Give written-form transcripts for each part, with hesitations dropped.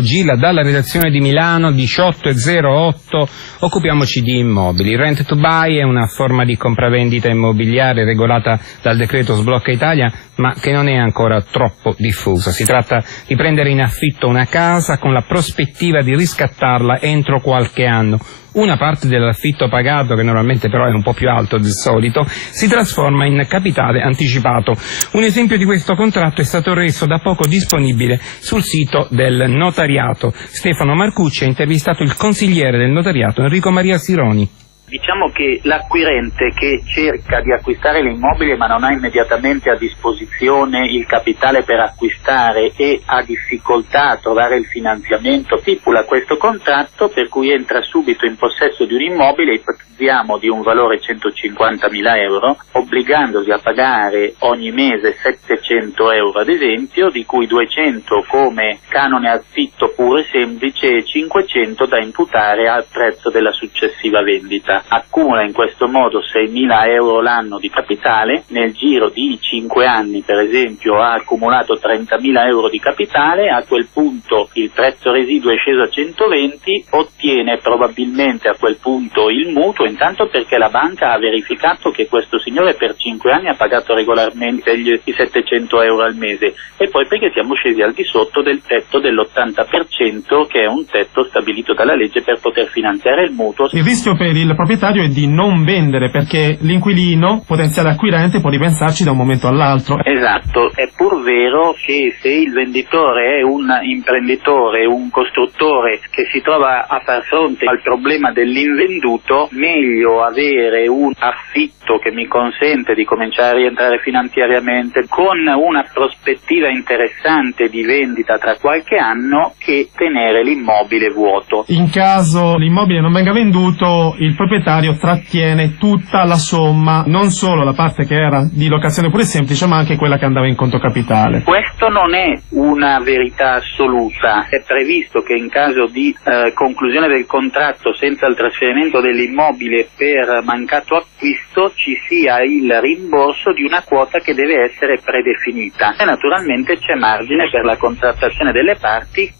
Gilla dalla redazione di Milano 18:08. Occupiamoci di immobili. Rent to buy è una forma di compravendita immobiliare regolata dal decreto Sblocca Italia, ma che non è ancora troppo diffusa. Si tratta di prendere in affitto una casa con la prospettiva di riscattarla entro qualche anno. Una parte dell'affitto pagato, che normalmente però è un po' più alto del solito, si trasforma in capitale anticipato. Un esempio di questo contratto è stato reso da poco disponibile sul sito del notariato. Stefano Marcucci ha intervistato il consigliere del notariato Enrico Maria Sironi. Diciamo che l'acquirente che cerca di acquistare l'immobile ma non ha immediatamente a disposizione il capitale per acquistare e ha difficoltà a trovare il finanziamento stipula questo contratto, per cui entra subito in possesso di un immobile, ipotizziamo di un valore 150.000 euro, obbligandosi a pagare ogni mese 700 euro ad esempio, di cui 200 come canone affitto puro e semplice e 500 da imputare al prezzo della successiva vendita. Accumula in questo modo 6.000 euro l'anno di capitale, nel giro di 5 anni per esempio ha accumulato 30.000 euro di capitale, a quel punto il prezzo residuo è sceso a 120, ottiene probabilmente a quel punto il mutuo, intanto perché la banca ha verificato che questo signore per 5 anni ha pagato regolarmente i 700 euro al mese, e poi perché siamo scesi al di sotto del tetto dell'80% che è un tetto stabilito dalla legge per poter finanziare il mutuo. Il rischio per il proprietario è di non vendere, perché l'inquilino, potenziale acquirente, può ripensarci da un momento all'altro. Esatto, è pur vero che se il venditore è un imprenditore, un costruttore che si trova a far fronte al problema dell'invenduto, meglio avere un affitto che mi consente di cominciare a rientrare finanziariamente con una prospettiva interessante di vendita tra qualche anno, che tenere l'immobile vuoto. In caso l'immobile non venga venduto, il proprietario trattiene tutta la somma, non solo la parte che era di locazione pura e semplice, ma anche quella che andava in conto capitale. Questo non è una verità assoluta. È previsto che in caso di conclusione del contratto senza il trasferimento dell'immobile per mancato acquisto ci sia il rimborso di una quota che deve essere predefinita, e naturalmente c'è margine per la contrattazione delle parti.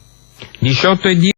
18:10.